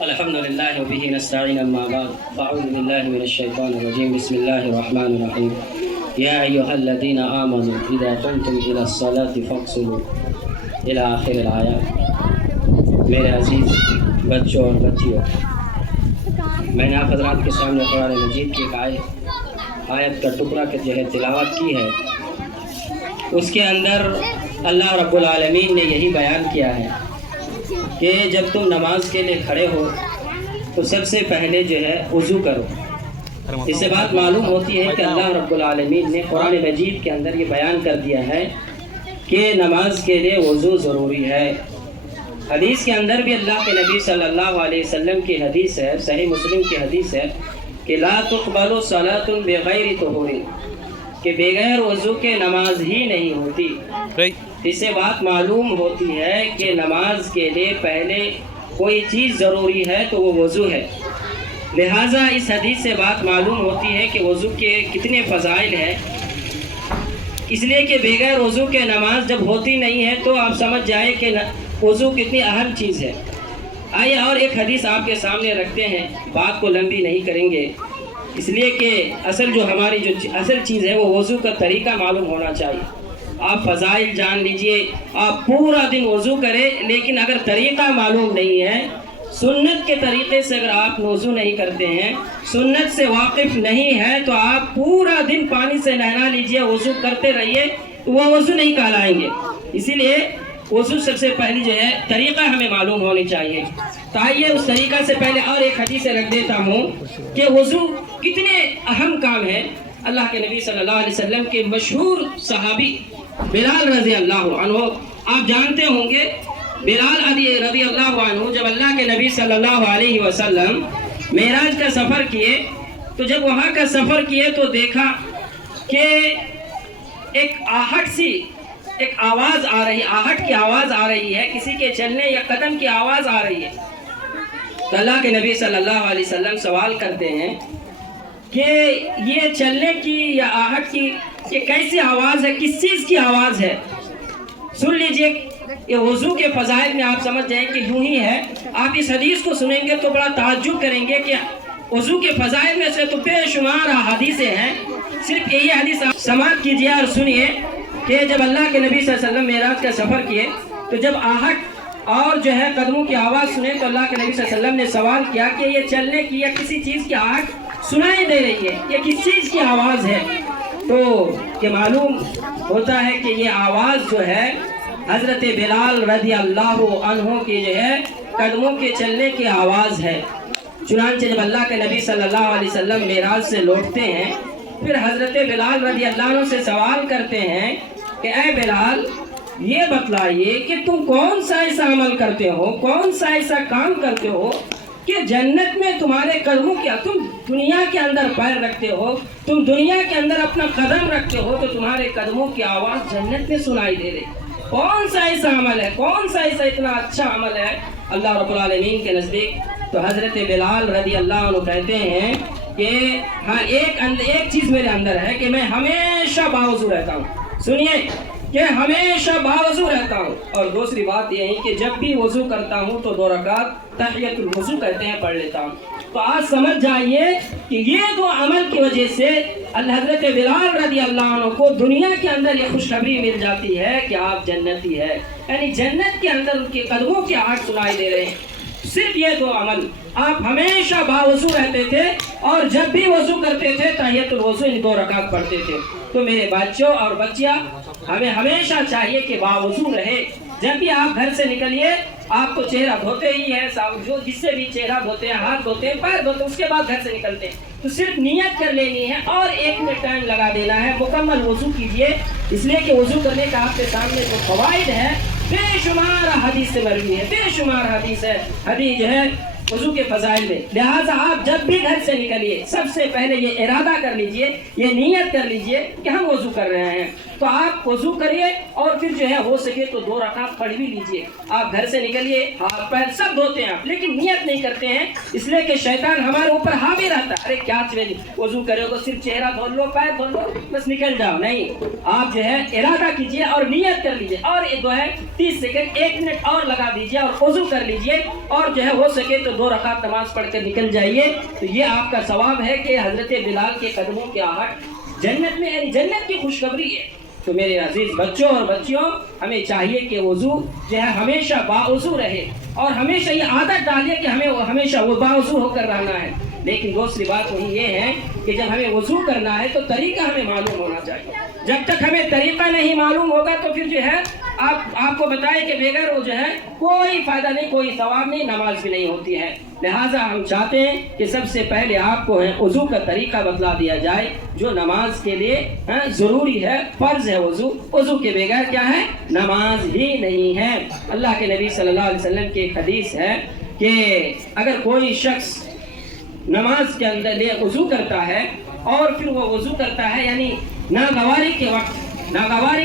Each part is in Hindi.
अल्हम्दुलिल्लाह व बिही नस्तईन अम्मा बाद अऊज़ु बिल्लाहि मिनश शैतानिर रजीम बिस्मिल्लाहिर रहमानिर रहीम या अय्युहल्लज़ीना आमनू इज़ा कुंतुम इलस सलाति फ़ग़्सिलू इला आखिरिल आयत। मेरे अजीज़ बच्चों और बच्चियों, मैंने आप हज़रात के सामने कुरान मजीद की एक आयत का टुकड़ा के जो है तिलावत की है। उसके अंदर अल्लाह रब्बुल आलमीन ने यही बयान किया है कि जब तुम नमाज के लिए खड़े हो तो सबसे पहले जो है वज़ू करो। इससे बात मालूम होती है कि अल्लाह रब्बुल आलमीन ने कुरान मजीद के अंदर ये बयान कर दिया है कि नमाज के लिए वज़ू ज़रूरी है। हदीस के अंदर भी अल्लाह के नबी सल्लल्लाहु अलैहि वसल्लम की हदीस है, सही मुस्लिम की हदीस है कि ला तुक़बलु सलातुन बिग़ैरि तुहूरिन, कि बगैर वज़ू के नमाज ही नहीं होती। इससे बात मालूम होती है कि नमाज के लिए पहले कोई चीज़ ज़रूरी है तो वो वज़ू है। लिहाजा इस हदीस से बात मालूम होती है कि वज़ू के कितने फ़ज़ाइल हैं, इसलिए कि बगैर वज़ू के नमाज जब होती नहीं है तो आप समझ जाए कि वज़ू कितनी अहम चीज़ है। आइए और एक हदीस आपके सामने रखते हैं, बात को लंबी नहीं करेंगे, इसलिए कि असल जो हमारी जो असल चीज़ है वो वज़ू का तरीका मालूम होना चाहिए। आप फ़ज़ाइल जान लीजिए, आप पूरा दिन वज़ू करें, लेकिन अगर तरीक़ा मालूम नहीं है, सुन्नत के तरीक़े से अगर आप वज़ू नहीं करते हैं, सुन्नत से वाकिफ़ नहीं है, तो आप पूरा दिन पानी से नहा लीजिए, वज़ू करते रहिए, तो वो वज़ू नहीं कहलाएंगे। इसीलिए वज़ू सबसे पहले जो है तरीक़ा हमें मालूम होनी चाहिए। तो आइए उस तरीक़ा से पहले और एक हदीस रख देता हूँ कि वज़ू कितने अहम काम है। अल्लाह के नबी सल्लल्लाहु अलैहि वसल्लम के मशहूर सहाबी बिलाल रज़ी अल्लाह अन्हु, आप जानते होंगे बिलाल रज़ी अल्लाह अन्हु जब अल्लाह के नबी सल्लल्लाहु अलैहि वसल्लम मेराज का सफ़र किए, तो जब वहाँ का सफ़र किए तो देखा कि एक आहट सी एक आवाज़ आ रही, आहट की आवाज़ आ रही है, किसी के चलने या कदम की आवाज़ आ रही है। तो अल्लाह के नबी सल्लल्लाहु अलैहि वसल्लम सवाल करते हैं कि ये चलने की या आहट की ये कैसी आवाज़ है, किस चीज़ की आवाज़ है। सुन लीजिए, ये वज़ू के फ़ज़ाइल में आप समझ जाएं कि यूँ ही है। आप इस हदीस को सुनेंगे तो बड़ा ताज्जुब करेंगे कि वज़ू के फ़ज़ाइल में से तो बेशुमार हदीसें हैं। सिर्फ यही हदीस आप समाअत कीजिए और सुनिए कि जब अल्लाह के नबी सल्लल्लाहु अलैहि वसल्लम मेराज का सफ़र किए, तो जब आहट और जो है कदमों की आवाज़ सुने तो अल्लाह के नबी सल्लल्लाहु अलैहि वसल्लम ने सवाल किया कि ये चलने की या किसी चीज़ की आहट सुनाई दे रही है, ये किस चीज़ की आवाज़ है। तो ये मालूम होता है कि ये आवाज़ जो है हज़रत बिलाल रज़ी अल्लाह अन्हु की जो है कदमों के चलने की आवाज़ है। चुनांचे जब अल्लाह के नबी सल्लल्लाहु अलैहि वसल्लम मेराज से लौटते हैं, फिर हज़रत बिलाल रज़ी अल्लाह अन्हु से सवाल करते हैं कि ए बिलाल, ये बतलाइए कि तुम कौन सा ऐसा अमल करते हो, कौन सा ऐसा काम करते हो कि जन्नत में तुम्हारे कदमों क्या, तुम दुनिया के अंदर पैर रखते हो, तुम दुनिया के अंदर अपना कदम रखते हो तो तुम्हारे कदमों की आवाज़ जन्नत में सुनाई दे रही। कौन सा ऐसा अमल है, कौन सा ऐसा इतना अच्छा अमल है अल्लाह रब्बुल आलमीन के नज़दीक। तो हज़रत बिलाल रज़ी अल्लाह अन्हु कहते हैं कि हाँ, एक चीज़ मेरे अंदर है कि मैं हमेशा बावज़ू रहता हूँ। सुनिए कि हमेशा बावज़ू रहता हूँ। और दूसरी बात यही कि जब भी वज़ू करता हूँ तो 2 रकात तहियतुल वज़ू कहते हैं पढ़ लेता हूँ। तो आज समझ जाइए कि ये 2 अमल की वजह से हज़रत बिलाल रज़ी अल्लाह अन्हु को दुनिया के अंदर ये खुशखबरी मिल जाती है कि आप जन्नती है, यानी जन्नत के अंदर उनके कदमों की आहट सुनाई दे रहे हैं। सिर्फ ये 2 अमल, आप हमेशा बावज़ू रहते थे और जब भी वज़ू करते थे तहियतुल वज़ू इन 2 रकात पढ़ते थे। तो मेरे बच्चों और बच्चियाँ, हमें हमेशा चाहिए कि बावज़ू रहे। जब भी आप घर से निकलिए, आप तो चेहरा धोते ही है, जो जिससे भी चेहरा धोते हैं, हाथ धोते हैं, पैर धोते हैं, उसके बाद घर से निकलते हैं। तो सिर्फ नियत कर लेनी है और 1 मिनट टाइम लगा देना है, मुकम्मल वज़ू कीजिए। इसलिए कि वज़ू करने का आपके सामने जो फ़वाइद है बेशुमार हदीस से मरवी है, बेशुमार हदीस है, हदीस जो है वज़ू के फ़ज़ाइल में। लिहाजा आप जब भी घर से निकलिए सबसे पहले ये इरादा कर लीजिए, ये नीयत कर लीजिए कि हम वज़ू कर रहे हैं। तो आप वज़ू करिए और फिर जो है हो सके तो 2 रकात पढ़ भी लीजिए। आप घर से निकलिए, हाथ पैर सब धोते हैं आप, लेकिन नियत नहीं करते हैं, इसलिए कि शैतान हमारे ऊपर हावी रहता है। अरे क्या वज़ू करे तो सिर्फ चेहरा धो लो, पैर धो लो, बस निकल जाओ। नहीं, आप जो है इरादा कीजिए और नियत कर लीजिए और जो है 30 सेकंड 1 मिनट और लगा दीजिए और वज़ू कर लीजिए और जो है हो सके तो 2 रकात नमाज पढ़कर निकल जाइए तो ये आपका सवाब है कि हज़रत बिलाल के कदमों की आहट जन्नत में, यानी जन्नत की खुशखबरी है। तो मेरे अजीज बच्चों और बच्चियों, हमें चाहिए कि वज़ू जो है हमेशा बावज़ू रहे और हमेशा ये आदत डालिए कि हमें हमेशा वो बावज़ू होकर रहना है। लेकिन दूसरी बात वही ये है कि जब हमें वज़ू करना है तो तरीका हमें मालूम होना चाहिए। जब तक हमें तरीका नहीं मालूम होगा तो फिर जो है आपको बताए कि बगैर वो जो है कोई फ़ायदा नहीं, कोई सवाब नहीं, नमाज भी नहीं होती है। लिहाजा हम चाहते हैं कि सबसे पहले आपको है वज़ू का तरीका बतला दिया जाए जो नमाज के लिए ज़रूरी है, फ़र्ज़ है। वज़ू के बगैर क्या है, नमाज ही नहीं है। अल्लाह के नबी सल्लल्लाहु अलैहि वसल्लम की एक हदीस है कि अगर कोई शख्स नमाज के अंदर लिए वज़ू करता है और फिर वो वज़ू करता है यानी नागवारी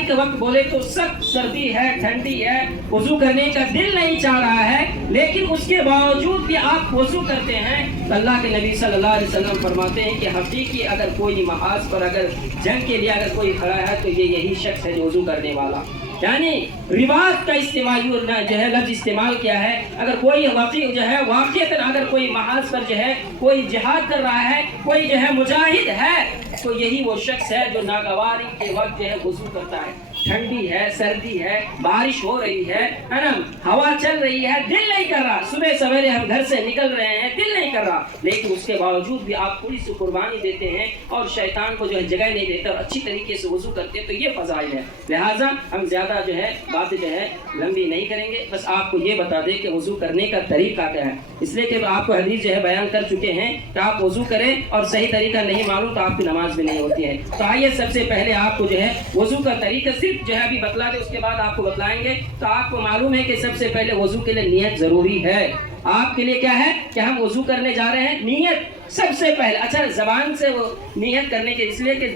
के वक्त बोले तो सख्त सर्दी है, ठंडी है, वज़ू करने का दिल नहीं चाह रहा है, लेकिन उसके बावजूद भी आप वज़ू करते हैं तो अल्लाह के नबी सल्लल्लाहु अलैहि वसल्लम फरमाते हैं कि हकीकी अगर कोई महाज पर अगर जंग के लिए अगर कोई खड़ा है तो ये यही शख्स है जो वज़ू करने वाला। यानी रिवाज का इस्तेमाल जो है लफ्ज़ इस्तेमाल किया है। अगर कोई वाकई जो है वाक़ईतन अगर कोई महाज पर जो है कोई जिहाद कर रहा है, कोई जो है मुजाहिद है, तो यही वो शख्स है जो नागवारी के वक्त जो है वज़ू करता है। ठंडी है, सर्दी है, बारिश हो रही है ना, हवा चल रही है, दिल नहीं कर रहा, सुबह सवेरे हम घर से निकल रहे हैं, दिल नहीं कर रहा, लेकिन उसके बावजूद भी आप थोड़ी सी कुर्बानी देते हैं और शैतान को जो है जगह नहीं देते और अच्छी तरीके से वज़ू करते हैं, तो ये फ़ज़ाइल है। लिहाजा हम ज़्यादा जो है बातें जो है लंबी नहीं करेंगे, बस आपको ये बता दें कि वज़ू करने का तरीका क्या है। इसलिए कि आपको हदीस जो है बयान कर चुके हैं कि आप वज़ू करें और सही तरीका नहीं मालूम तो आपकी नमाज भी नहीं होती है। तो आइए सबसे पहले आपको जो है वज़ू का तरीका सिर्फ जो है अभी बतला दे, उसके बाद आपको बतलाएंगे। तो आपको मालूम है कि सबसे पहले वज़ू के लिए नियत ज़रूरी है। आपके लिए क्या है कि हम वज़ू करने जा रहे हैं, नियत सबसे पहले। अच्छा, ज़बान से वो नियत करने के इसलिए कि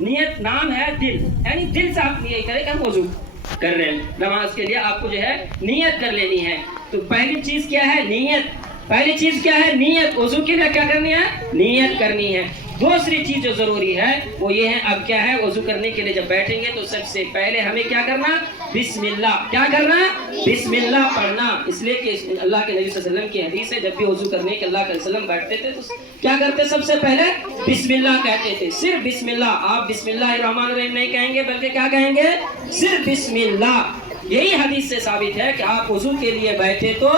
नियत नाम है दिल, यानी दिल से आप नियत करें कि हम वज़ू कर रहे हैं। नमाज के लिए आपको जो है नियत कर लेनी है। तो पहली चीज़ क्या है, नियत। पहली चीज़ क्या है, नियत। वज़ू के लिए क्या करनी है, नियत करनी है। दूसरी चीज़ जो ज़रूरी है वो ये है, अब क्या है, वज़ू करने के लिए जब बैठेंगे तो सबसे पहले हमें क्या करना, बिस्मिल्लाह। क्या करना, बिस्मिल्लाह पढ़ना। इसलिए कि अल्लाह के नबी सल्लल्लाहु अलैहि वसल्लम की हदीस है, जब भी वज़ू करने के अल्लाह के वसल्लम बैठते थे तो क्या करते, सबसे पहले बिस्मिल्लाह कहते थे, सिर्फ बिस्मिल्लाह। आप बिस्मिल्लाहिर्रहमानिर्रहीम नहीं कहेंगे बल्कि क्या कहेंगे, सिर्फ बिस्मिल्लाह। यही हदीस से साबित है कि आप वज़ू के लिए बैठे तो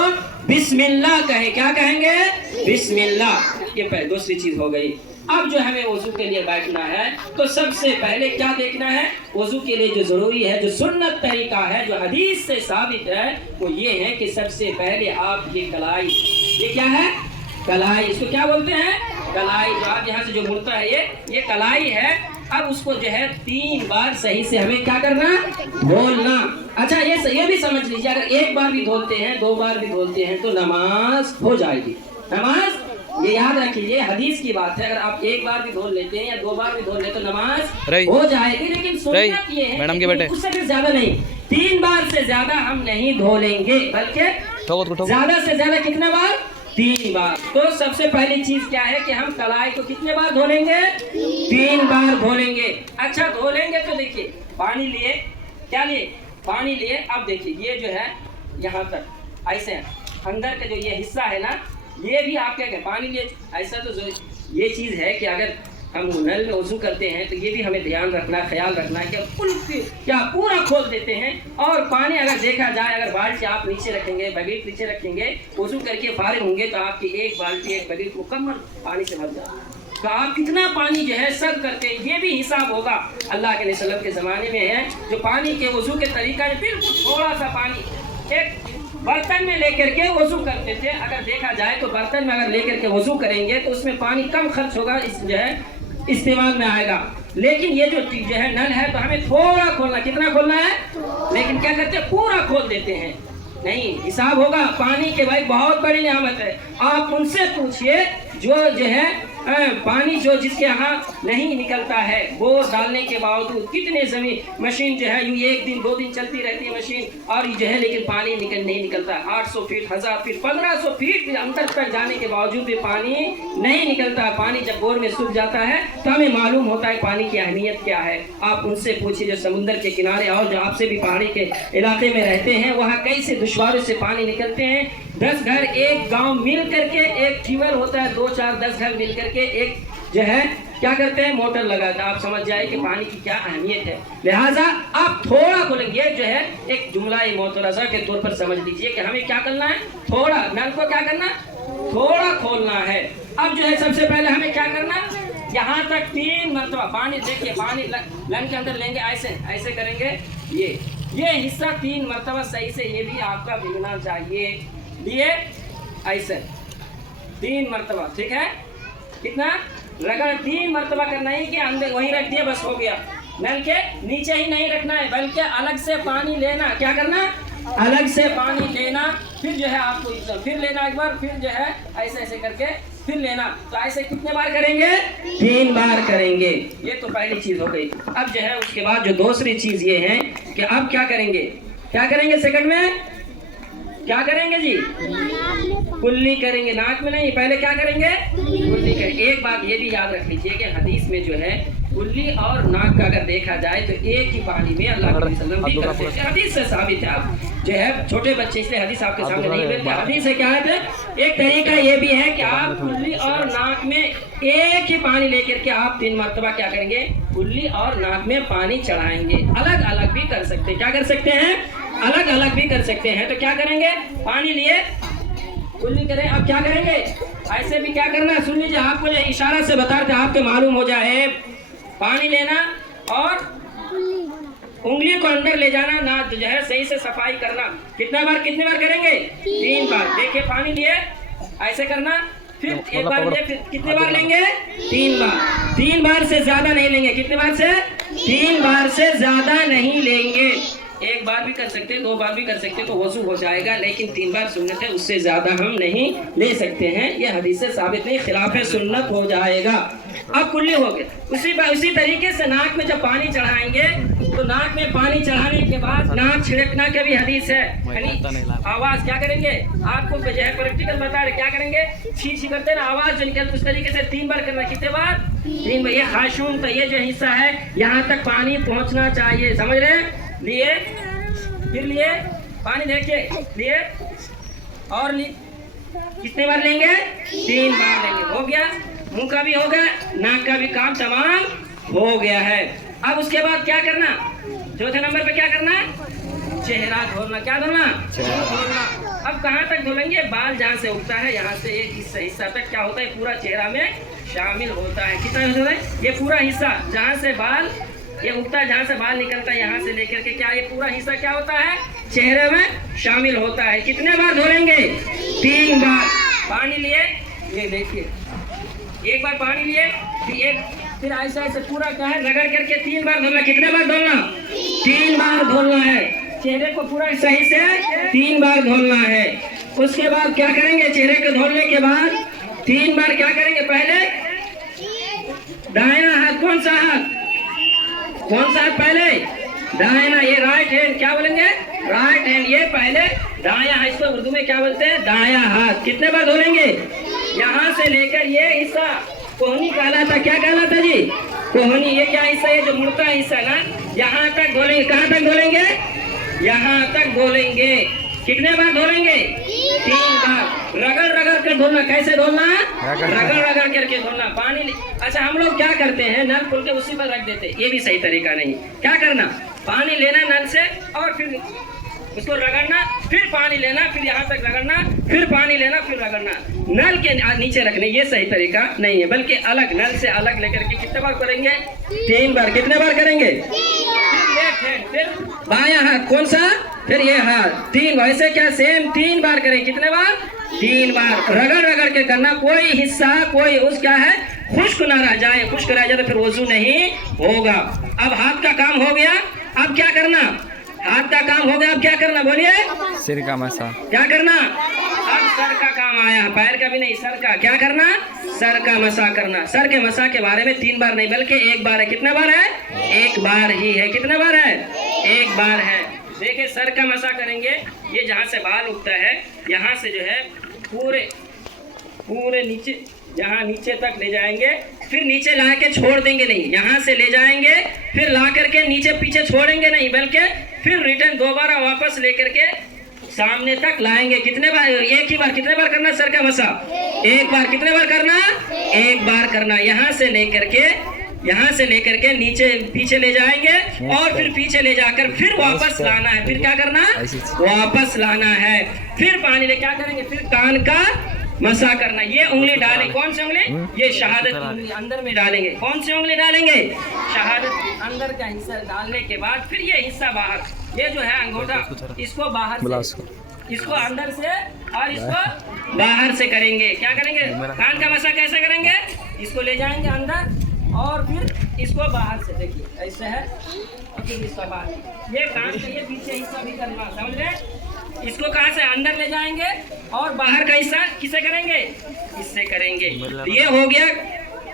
बिस्मिल्लाह कहे। क्या कहेंगे, बिस्मिल्लाह। ये पहले दूसरी चीज़ हो गई। अब जो हमें वज़ू के लिए बैठना है तो सबसे पहले क्या देखना है, वज़ू के लिए जो ज़रूरी है, जो सुन्नत तरीका है, जो हदीस से साबित है, वो ये है कि सबसे पहले आप ये कलाई, ये क्या है, कलाई, इसको क्या बोलते हैं, कलाई। जो आप यहाँ से जो मुड़ता है ये कलाई है। अब उसको जो है 3 बार सही से हमें क्या करना, धोलना। अच्छा, ये भी समझ लीजिए, अगर 1 बार भी धोलते हैं, 2 बार भी धोलते हैं तो नमाज हो जाएगी। नमाज, ये याद रखिए, हदीस की बात है। अगर आप 1 बार भी धोल लेते हैं या 2 बार भी धोल लेते तो नमाज हो जाएगी। लेकिन सुन्नत ये है मैडम के बेटे, उससे भी ज्यादा नहीं, 3 बार से ज्यादा हम नहीं धोलेंगे, बल्कि ज्यादा से ज्यादा कितना बार, 3 बार। तो सबसे पहली चीज क्या है कि हम कलाई को कितने बार धोलेंगे, 3 बार धोलेंगे। अच्छा, धोलेंगे तो देखिए, पानी लिए, क्या लिए, पानी लिए। अब देखिए ये जो है यहाँ तक ऐसे अंदर का जो ये हिस्सा है ना, ये भी आप क्या कहें, पानी लिए ऐसा। तो ये चीज़ है कि अगर हम नल में वज़ू करते हैं तो ये भी हमें ध्यान रखना, ख्याल रखना है कि क्या पूरा खोल देते हैं। और पानी अगर देखा जाए, अगर बाल्टी आप नीचे रखेंगे, बगीट नीचे रखेंगे, वज़ू करके फारिग होंगे तो आपकी एक बाल्टी, एक बगीट मुकम्मल पानी से भर जाए। तो आप कितना पानी जो है सर्व करते हैं, ये भी हिसाब होगा। अल्लाह के नबी के ज़माने में है जो पानी के वज़ू के तरीका है, बिल्कुल थोड़ा सा पानी एक बर्तन में लेकर के वज़ू करते थे। अगर देखा जाए तो बर्तन में अगर लेकर के वज़ू करेंगे तो उसमें पानी कम खर्च होगा, इस जो है इस्तेमाल में आएगा। लेकिन ये जो है नल है तो हमें थोड़ा खोलना, कितना खोलना है, लेकिन क्या करते हैं, पूरा खोल देते हैं। नहीं, हिसाब होगा। पानी के भाई बहुत बड़ी नेमत है। आप उनसे पूछिए जो है पानी जो जिसके यहाँ नहीं निकलता है, वो डालने के बावजूद कितने ज़मीन मशीन जो है यूँ 1 दिन 2 दिन चलती रहती है मशीन, और जो है लेकिन पानी नहीं निकलता। 800 फीट, 1000 फीट, 1500 फीट अंतर तक जाने के बावजूद भी पानी नहीं निकलता। पानी जब बोर में सूख जाता है तो हमें मालूम होता है पानी की अहमियत क्या है। आप उनसे पूछिए जो समुद्र के किनारे और जो आपसे भी पहाड़ी के इलाके में रहते हैं, वहाँ कैसे दुश्वारों से पानी निकलते हैं। 10 घर एक गांव मिल करके एक ट्यूबवेल होता है, 2 4 10 घर मिल करके एक जो है क्या करते हैं मोटर लगाता है। आप समझ जाए कि पानी की क्या अहमियत है। लिहाजा आप थोड़ा खोलेंगे, ये जो है एक जुमला मोतरज़ा के तौर पर समझ लीजिए कि हमें क्या करना है, थोड़ा नल को क्या करना, थोड़ा खोलना है। अब जो है सबसे पहले हमें क्या करना, यहाँ तक 3 मरतबा पानी, देखिए पानी नल के अंदर लेंगे, ऐसे ऐसे करेंगे, ये हिस्सा 3 मरतबा सही से ये भी आपका भिगना चाहिए। लिए ऐसे 3 मरतबा, ठीक है, कितना रगड़ 3 मरतबा करना है कि अंदर वहीं रख दिया बस हो गया। नल के नीचे ही नहीं रखना है बल्कि अलग से पानी लेना, क्या करना, अलग से पानी लेना, फिर जो है आपको फिर लेना एक बार, फिर जो है ऐसे ऐसे करके फिर लेना। तो ऐसे कितने बार करेंगे, 3 बार करेंगे। ये तो पहली चीज हो गई। अब जो है उसके बाद जो दूसरी चीज ये है कि अब क्या करेंगे, क्या करेंगे सेकंड में, क्या करेंगे जी, कुल्ली करेंगे, नाक में नहीं, पहले क्या करेंगे, कुल्ली करेंगे। एक बात ये भी याद रख लीजिए कि हदीस में जो है कुल्ली और नाक का अगर देखा जाए तो एक ही पानी में अल्लाह के वसल्लम भी करते हैं। हदीस से साबित है। आप जो है छोटे बच्चे इसलिए हदीस आपके सामने नहीं मिलते, हदीस है क्या है। एक तरीका ये भी है कि आप कुल्ली और नाक में एक ही पानी लेकर के आप 3 मरतबा क्या करेंगे, कुल्ली और नाक में पानी चढ़ाएंगे। अलग अलग भी कर सकते हैं, क्या कर सकते हैं, अलग अलग भी कर सकते हैं। तो क्या करेंगे, पानी लिए कुल्ली करें। अब क्या करेंगे, ऐसे भी क्या करना है, सुन लीजिए, आपको इशारा से बताते आपको मालूम हो जाए। पानी लेना और उंगली को अंदर ले जाना, ना जो है सही से सफाई करना। कितने बार करेंगे, 3 बार। देखिए पानी लिए ऐसे करना, फिर एक बार लिए, फिर कितने बार लेंगे, 3 बार। 3 बार से ज्यादा नहीं लेंगे, कितने बार से, 3 बार से ज्यादा नहीं लेंगे। 1 बार भी कर सकते हैं, 2 बार भी कर सकते हैं तो वजू हो जाएगा, लेकिन 3 बार सुन्नत है, उससे ज्यादा हम नहीं ले सकते हैं। ये हदीस से साबित नहीं, खिलाफ सुन्नत हो जाएगा। अब कुल्ली हो गए। उसी तरीके से नाक में जब पानी चढ़ाएंगे तो नाक में पानी चढ़ाने के बाद नाक छिड़कना का भी हदीस है, यानी आवाज क्या करेंगे, आपको जो है प्रैक्टिकल बता रहे, क्या करेंगे, छी छी करते ना, आवाज जो निकलती उस तरीके से 3 बार करना। कितने बार, 3 बार। ये खाशूम तो ये जो हिस्सा है यहाँ तक पानी पहुँचना चाहिए, समझ रहे हैं। लिए, फिर लिए पानी, देखिए लिए और कितने बार लेंगे, 3 बार लेंगे। हो गया, मुंह का भी हो गया, नाक का भी काम तमाम हो गया है। अब उसके बाद क्या करना, चौथे नंबर पे क्या करना, चेहरा धोना। क्या धोना, धोना। अब कहाँ तक धोलेंगे, बाल जहाँ से उगता है यहाँ से एक हिस्सा तक क्या होता है, पूरा चेहरा में शामिल होता है। कितना होता है, ये पूरा हिस्सा जहाँ से बाल ये उगता है, जहाँ से बाल निकलता है यहाँ से लेकर के क्या, ये पूरा हिस्सा क्या होता है, चेहरे में शामिल होता है। कितने बार धोलेंगे, 3 बार। पानी लिए, ये देखिए, 1 बार पानी लिए, फिर ऐसा ऐसे पूरा क्या है रगड़ करके 3 बार धोना। कितने बार धोना, 3 बार धोना है। चेहरे को पूरा सही से 3 बार धोना है। उसके बाद क्या करेंगे, चेहरे को धोने के बाद 3 बार क्या करेंगे, पहले दाहिना हाथ, कौन सा हाथ, कौन सा हाथ, पहले दाहिना, ये राइट हैंड, क्या बोलेंगे, राइट हैंड। ये पहले दायां है, इसको उर्दू में क्या बोलते हैं, दायां हाथ। कितने बार धोलेंगे, यहाँ से लेकर ये हिस्सा कोहनी कहलाता, क्या कहलाता जी, कोहनी। ये क्या हिस्सा है, जो मुड़ता हिस्सा ना, यहाँ तक धोलेंगे। कहाँ तक धोलेंगे, यहाँ तक धोलेंगे। कितने बार धोलेंगे, 3 बार। रगड़ रगड़ कर धोना। कैसे धोना, रगड़ रगड़ करके धोना। पानी, अच्छा हम लोग क्या करते हैं, नल खोल के उसी पर रख देते, ये भी सही तरीका नहीं। क्या करना, पानी लेना नल से और फिर उसको रगड़ना, फिर पानी लेना, फिर यहाँ तक रगड़ना, फिर पानी लेना, फिर रगड़ना। नल के नीचे रखने, ये सही तरीका नहीं है, बल्कि अलग, नल से अलग लेकर के कितने बार करेंगे, 3 बार। कितने बार करेंगे, फिर बायां हाथ, कौन सा, फिर ये हाथ, 3 बार। ऐसे क्या, सेम 3 बार करें। कितने बार, 3 बार। रगड़ रगड़ के करना, कोई हिस्सा कोई उस क्या है खुश्क ना रह जाए, खुश्क रह जाए तो फिर वजू नहीं होगा। अब हाथ का काम हो गया, अब क्या करना, हाथ का काम हो गया, अब क्या करना, बोलिए, सिर का मसा। क्या करना, अब सर का काम आया, पैर का भी नहीं, सर का। क्या करना, सर का मसा करना। सर के मसा के बारे में 3 बार नहीं बल्कि 1 बार है। कितना बार है, 1 बार ही है। कितना बार है, 1 बार है। देखिए सर का मसा करेंगे, ये जहाँ से बाल उगता है यहाँ से जो है पूरे नीचे, यहाँ नीचे तक ले जाएंगे, फिर नीचे ला के छोड़ देंगे नहीं, यहाँ से ले जाएंगे, फिर ला करके नीचे पीछे छोड़ेंगे नहीं, बल्कि फिर रिटर्न दोबारा वापस लेकर के सामने तक लाएंगे। कितने बार? एक ही बार। कितने बार करना सर का मसा? एक बार। कितने बार करना? एक बार करना। यहाँ से लेकर के नीचे पीछे ले जाएंगे और फिर पीछे ले जाकर फिर वापस लाना है। फिर क्या करना? वापस लाना है। फिर पानी ले क्या करेंगे? फिर कान का मसा करना। ये उंगली डालें। कौन सी उंगली? ये शहादत उंगली अंदर में डालेंगे। कौन सी उंगली डालेंगे? शहादत अंदर का हिस्सा डालने के बाद फिर ये हिस्सा बाहर, ये जो है अंगूठा, इसको बाहर से, इसको अंदर से और इसको बाहर से करेंगे। क्या करेंगे? कान का मसा कैसे करेंगे? इसको ले जाएंगे अंदर और फिर इसको बाहर से, देखिए ऐसे है और फिर इसका बाहर। ये कान का ये पीछे हिस्सा भी करना, समझ रहे? इसको कहाँ से? अंदर ले जाएंगे और बाहर का हिस्सा किसे करेंगे? इससे करेंगे। तो ये हो गया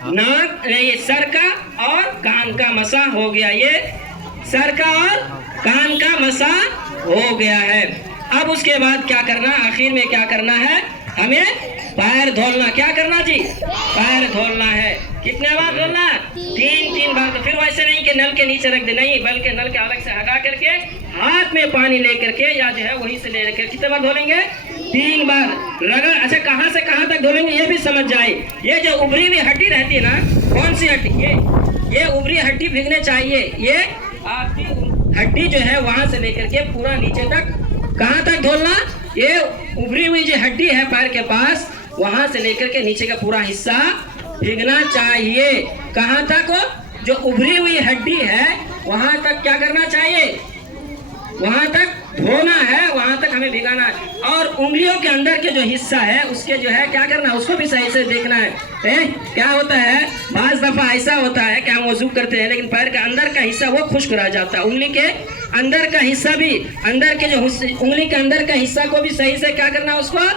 नाक, ये सर का और कान का मसा हो गया। ये सर का और कान का मसा हो गया है। अब उसके बाद क्या करना? आखिर में क्या करना है? हमें पैर धोलना। क्या करना जी? पैर धोलना है। कितने बार धोलना? 3 बार। तो फिर वैसे नहीं कि नल के नीचे रख दे, नहीं, बल्कि नल के अलग से हटा करके हाथ में पानी लेकर के या जो है वहीं से ले लेकर कितने बार धोलेंगे? 3 बार रगड़। अच्छा, कहाँ से कहाँ तक धोलेंगे ये भी समझ जाए। ये जो उभरी हुई हड्डी रहती है ना, कौन सी हड्डी? ये उभरी हड्डी भीगने चाहिए। ये आपकी हड्डी जो है वहां से लेकर के पूरा नीचे तक, कहाँ तक धोलना? ये उभरी हुई जो हड्डी है पैर के पास, वहां से लेकर के नीचे का पूरा हिस्सा भीगना चाहिए। कहाँ तक? जो उभरी हुई हड्डी है वहां तक क्या करना चाहिए? वहां तक धोना है, वहां तक हमें भिगाना है। और उंगलियों के अंदर के जो हिस्सा है उसके जो है क्या करना है? उसको भी सही से देखना है। क्या होता है, बाज दफा ऐसा होता है कि हम वजू करते हैं लेकिन पैर का अंदर का हिस्सा वो खुश्क रह जाता है। उंगली के अंदर का हिस्सा भी, अंदर के जो उंगली के अंदर का हिस्सा को भी सही से क्या करना? उसको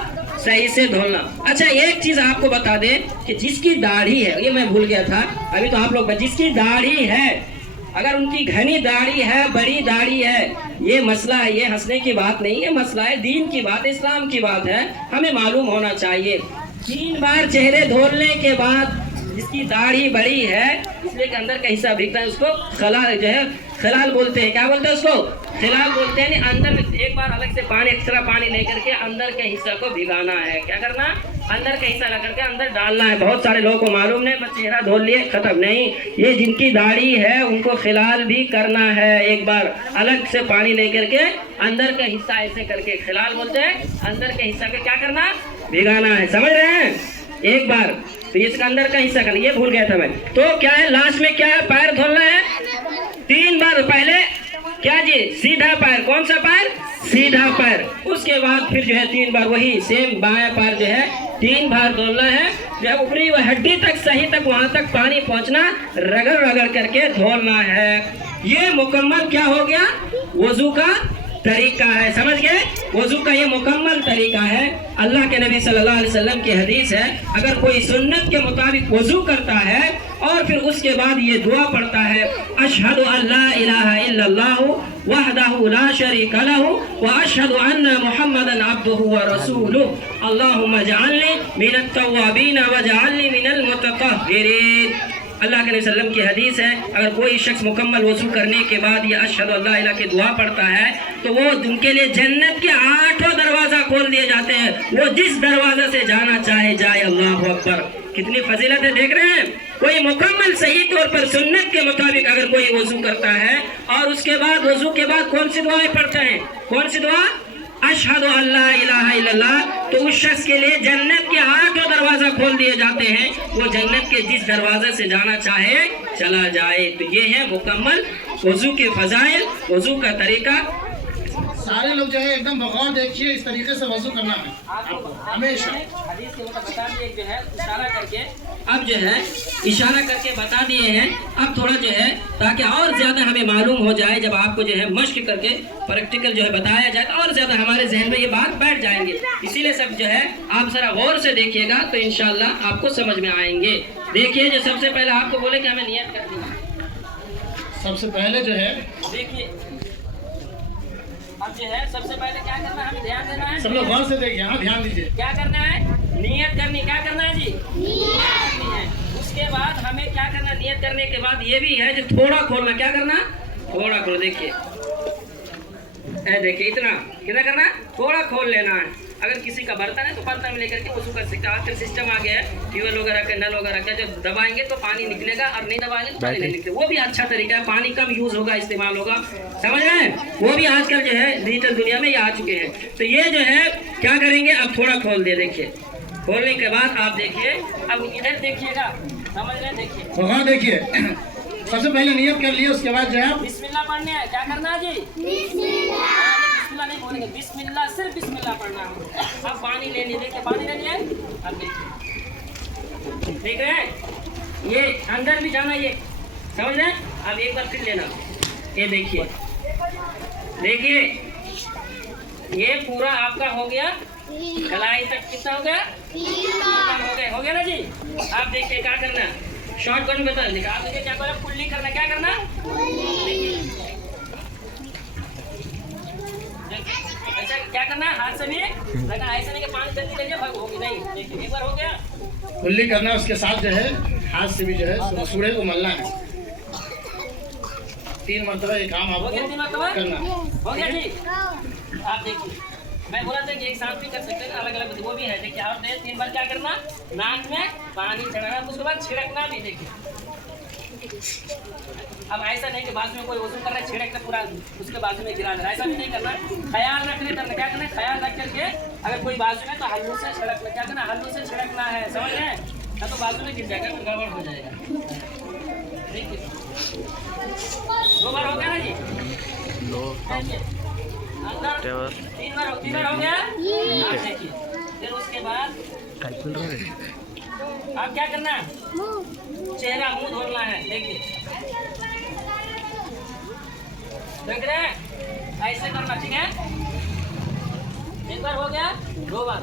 सही से धोना। अच्छा, एक चीज आपको बता दें कि जिसकी दाढ़ी है, ये मैं भूल गया था अभी, तो आप लोग, जिसकी दाढ़ी है, अगर उनकी घनी दाढ़ी है, बड़ी दाढ़ी है, ये मसला है, ये हंसने की बात नहीं है, मसला है, दीन की बात, इस्लाम की बात है, हमें मालूम होना चाहिए। 3 बार चेहरे धोने के बाद जिसकी दाढ़ी बड़ी है, इसलिए के अंदर का हिस्सा भीगता है, उसको खलाल जो है, खलाल बोलते हैं। क्या बोलते हैं उसको? खलाल बोलते हैं। अंदर में एक बार अलग से पानी, एक्स्ट्रा पानी लेकर के अंदर के हिस्सा को भिगाना है। क्या करना? अंदर का हिस्सा लेकर के अंदर डालना है। बहुत सारे लोगों को मालूम नहीं, बस चेहरा धो लिए खत्म। नहीं, ये जिनकी दाढ़ी है उनको खलाल भी करना है। एक बार अलग से पानी लेकर के अंदर का हिस्सा ऐसे करके, खलाल बोलते हैं, अंदर के हिस्सा को क्या करना? भिगाना है। समझ रहे हैं? एक बार तो इसका अंदर का हिस्सा करना, ये भूल गया था मैं। तो क्या है लास्ट में? क्या है? पैर धोना है 3 बार। पहले क्या जी? सीधा पैर। कौन सा पैर? सीधा पैर। उसके बाद फिर जो है 3 बार वही सेम बायां पैर जो है 3 बार धोना है। जब ऊपरी हड्डी तक सही तक वहां तक पानी पहुंचना, रगड़ रगड़ करके धोना है। ये मुकम्मल क्या हो गया? वजू का तरीका है। समझ गए? वजू का ये मुकम्मल तरीका है। अल्लाह के नबी सल्लल्लाहु अलैहि वसल्लम की हदीस है, अगर कोई सुन्नत के मुताबिक वजू करता है और फिर उसके बाद ये दुआ पढ़ता है, अशहदु अल्ला इलाहा इल्लल्लाहु वहदहु ला शरीका लहु व अशहदु अन्ना मुहम्मदन अब्दुहु व रसूलुहु अल्लाहुम्मा जअलनी मिनत तव्वाबीन वजअलनी मिनल मुततहहिरीन। अल्लाह के नबी सल्लम की हदीस है, अगर कोई शख्स मुकम्मल वजू करने के बाद ये अशहदु अल्ला इलाहा की दुआ पढ़ता है तो वो उनके लिए जन्नत के 8 दरवाजा खोल दिए जाते हैं। वो जिस दरवाजा से जाना चाहे जाए। अल्लाहु अकबर। कितनी फजीलत है, देख रहे हैं? कोई मुकम्मल सही तौर पर सुन्नत के मुताबिक अगर कोई वजू करता है और उसके बाद वजू के बाद कौन सी दुआएं पढ़ते हैं? कौन सी दुआ? अशहदु अल्ला इलाहा इल्लल्लाह। तो उस शख्स के लिए जन्नत के 8 दरवाजा खोल दिए जाते हैं। वो जन्नत के जिस दरवाजे से जाना चाहे चला जाए। तो ये है मुकम्मल वजू के फजाइल, वजू का तरीका। सारे लोग जो है एकदम बगौर देखिए, इस तरीके से वजू करना है हमेशा। हदीस के मतलब बता दिए जो है इशारा करके, अब जो है इशारा करके बता दिए हैं। अब थोड़ा जो है ताकि और ज़्यादा हमें मालूम हो जाए, जब आपको जो है मश्क करके प्रैक्टिकल जो है बताया जाए तो और ज़्यादा हमारे जहन में ये बात बैठ जाएंगे। इसीलिए सब जो है आप ज़रा गौर से देखिएगा तो इंशाल्लाह आपको समझ में आएंगे। देखिए, जो सबसे पहले आपको बोले कि हमें नियत करनी है। सबसे पहले जो है देखिए, अब जो है सबसे पहले क्या करना है? हमें ध्यान देना है। सब लोग गौर से देखिए, हाँ ध्यान दीजिए। क्या करना है? नियत करनी। क्या करना है जी? नियत करनी है। उसके बाद हमें क्या करना? नियत करने के बाद ये भी है जो थोड़ा खोलना। क्या करना? थोड़ा खोलो। देखिए देखिए इतना कितना करना है, थोड़ा खोल लेना है। अगर किसी का बर्तन है तो बर्तन में लेकर के वजू कर सकते हैं। आजकल सिस्टम आ गया है, ट्यूबवेल वगैरह का, नल वगैरह का, जो दबाएंगे तो पानी निकलेगा और नहीं दबाएंगे तो पानी नहीं निकलेगा। वो भी अच्छा तरीका है, पानी कम यूज होगा, इस्तेमाल होगा, समझ रहे हैं। वो भी आजकल जो है डिजिटल दुनिया में ये आ चुके हैं। तो ये जो है क्या करेंगे, अब थोड़ा खोल दे, देखिए खोलने के बाद आप देखिए, अब इधर देखिएगा, समझ रहे हैं, देखिए हाँ देखिए, सबसे पहले नियत कर लिए, उसके बाद जो है बिस्मिल्लाह पढ़ने है। क्या करना है जी, बिस्मिल्लाह नहीं बोलेंगे, बिस्मिल्लाह, सिर्फ बिस्मिल्लाह पढ़ना है। अब पानी ले लीजिए, देखिए पानी ले लिए, अब देखिए, देख रहे हैं ये अंदर भी जाना, ये समझ रहे हैं। अब एक बार फिर लेना, ये देखिए, देखिए ये पूरा आपका हो गया, कलाई तक कितना हो गया, हो गया ना जी। आप देखिए क्या करना है, शॉर्टकट में बता देगा। आप देखिए क्या करना, कुल्ली करना, क्या करना, ऐसा क्या करना है, हाथ से भी लगा, ऐसा नहीं कि पानी जल्दी ले जाए, होगी नहीं। देखिए एक बार हो गया, कुल्ली करना है, उसके साथ जो है हाथ से भी जो है सूढ़े को मलना है 3 मरतबा। ये काम आपको करना है। हो गया जी। आप देखिए, मैं बोला था कि एक साथ भी कर सकते हैं, अलग अलग वो भी है। देखिए और 3 बार क्या करना, नाक में पानी चढ़ाना, उसके बाद छिड़कना भी। देखिए अब ऐसा नहीं कि बाजू में कोई वजू कर रहा है, छिड़कना पूरा उसके बाजू में गिरा देना, ऐसा भी नहीं करना। ख्याल रखने करना, क्या करना, ख्याल रख करके अगर कोई बाजू में तो हल्लू से छिड़कना, क्या करना, हल्लू से छिड़कना है, समझ रहे हैं। ना तो बाजू में गिर जाएगा, तो गड़बड़ हो जाएगा। देखिए 2 बार हो गया ना जी, अंदर 3 बार हो गया। आप देखिए, फिर उसके बाद आप क्या करना है, चेहरा मुंह धोना है। देखिए देख रहे हैं, ऐसे करना, ठीक है। 1 बार हो गया, 2 बार।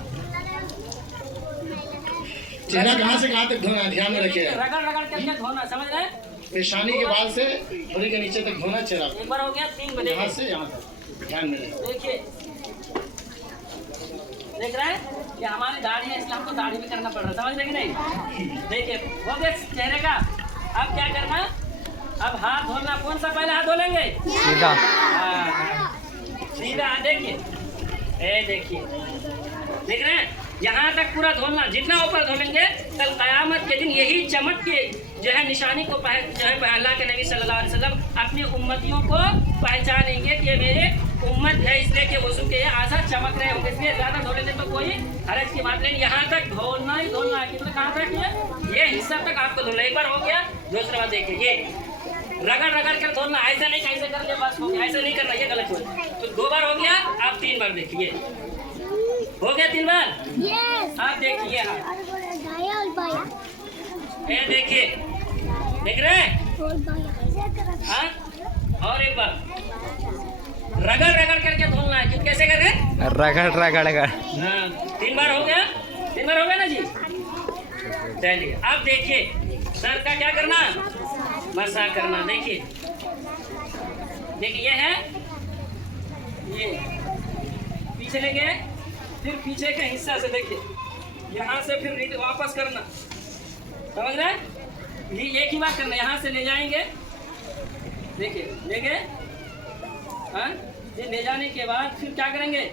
चेहरा कहाँ से कहाँ तक धोना, ध्यान में रखिए, रगड़ रगड़ करके धोना, समझ रहे हैं। पेशानी के बाल से थोड़ी के नीचे तक धोना चेहरा। 1 बार हो गया, 3 बजे यहाँ से यहाँ तक ध्यान में रखिए। देखिए देख रहे हैं, ये हमारी दाढ़ी है, इसलिए हमको दाढ़ी भी करना पड़ रहा है, समझ रहे कि नहीं। देखिए हो गया चेहरे का। अब क्या करना, अब हाथ धोना, कौन सा पहले हाथ धो लेंगे, सीधा, सीधा। देखिए देखिए, देख रहे हैं, यहाँ तक पूरा धोना, जितना ऊपर धोलेंगे कल क़यामत के दिन यही चमक के जो है निशानी को जो है अल्लाह के नबी सल्लल्लाहु अलैहि वसल्लम अपनी उम्मतियों को पहचानेंगे कि मेरे उम्मत है, इसलिए कि वजू के ये आज़ाद चमक रहे होंगे, इसलिए ज़्यादा धो लेते तो कोई हरज की बात नहीं। यहाँ तक धोना ही धोना है, कितना कहाँ तक, ये हिस्सा तक आपको धोना। 1 बार हो गया, दूसरा बार देखिए, ये रगड़ रगड़ कर धोना, ऐसा नहीं कैसे कर लिया बस हो गया, ऐसा नहीं करना, ये गलत हुआ। तो 2 बार हो गया, आप 3 बार देखिए, हो गया 3 बार। आप देखिए, ये देखिए, देख रहे हैं, हाँ। और 1 बार रगड़ रगड़ करके धोना है, क्यों, कैसे कर रहे हैं, रगड़ रगड़ रगड़। हाँ 3 बार हो गया, 3 बार हो गया ना जी। चलिए अब देखिए, सर का क्या करना, मसा करना। देखिए देखिए, ये है, ये पीछे ले गए, फिर पीछे के हिस्सा से देखिए, यहाँ से फिर वापस करना, समझ रहे हैं। ये एक ही बात करना, यहाँ से ले जाएंगे, देखिए ले गए, हाँ, ये ले जाने के बाद फिर क्या करेंगे,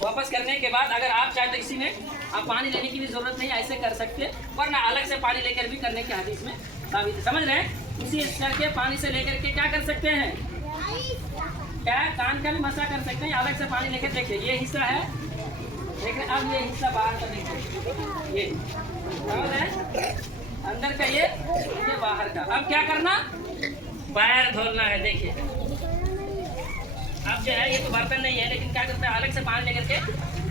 वापस करने के बाद अगर आप चाहे तो इसी में आप पानी लेने की भी जरूरत नहीं, ऐसे कर सकते, वरना अलग से पानी लेकर भी करने के हदीस में साबित है, समझ रहे हैं। उसी करके पानी से लेकर के क्या कर सकते हैं, क्या कान का भी मसा कर सकते हैं, अलग से पानी लेकर। देखिए ये हिस्सा है, देखिए अब ये हिस्सा बाहर का, देखिए ये समझ रहे हैं, अंदर का ये बाहर का। अब क्या करना, पैर धोना है। देखिए अब जो है, ये तो बर्तन नहीं है, लेकिन क्या करते हैं, अलग से पानी लेकर के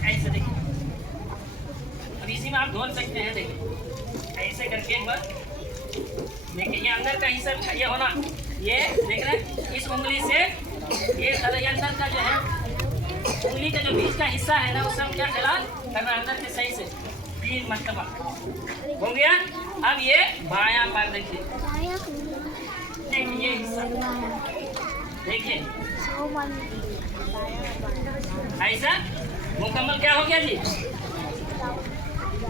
ऐसे, देखिए अब इसी में आप धो सकते हैं। देखिए ऐसे करके एक बार देखिए, ये अंदर का हिस्सा ये होना, ये देख रहे हैं, इस उंगली से ये अंदर का जो है, उंगली का जो बीच का हिस्सा है ना, वो सब क्या खिला करना अंदर से सही से 3 मरतबा हो गया। अब ये बायां पैर देखिए, ये हिस्सा देखिए, ऐसा मुकम्मल क्या हो गया जी,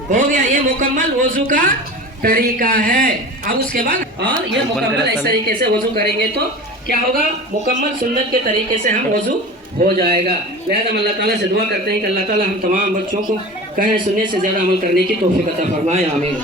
हो गया। ये मुकम्मल वजू का तरीका है। अब उसके बाद और ये मुकम्मल इस तरीके से वजू करेंगे तो क्या होगा, मुकम्मल सुन्नत के तरीके से हम वज़ू हो जाएगा। लिहाजा हम अल्लाह ताला से दुआ करते हैं कि अल्लाह ताला हम तमाम बच्चों को कहे सुनने से ज़्यादा अमल करने की तौफीक अता फरमाए। आमीन।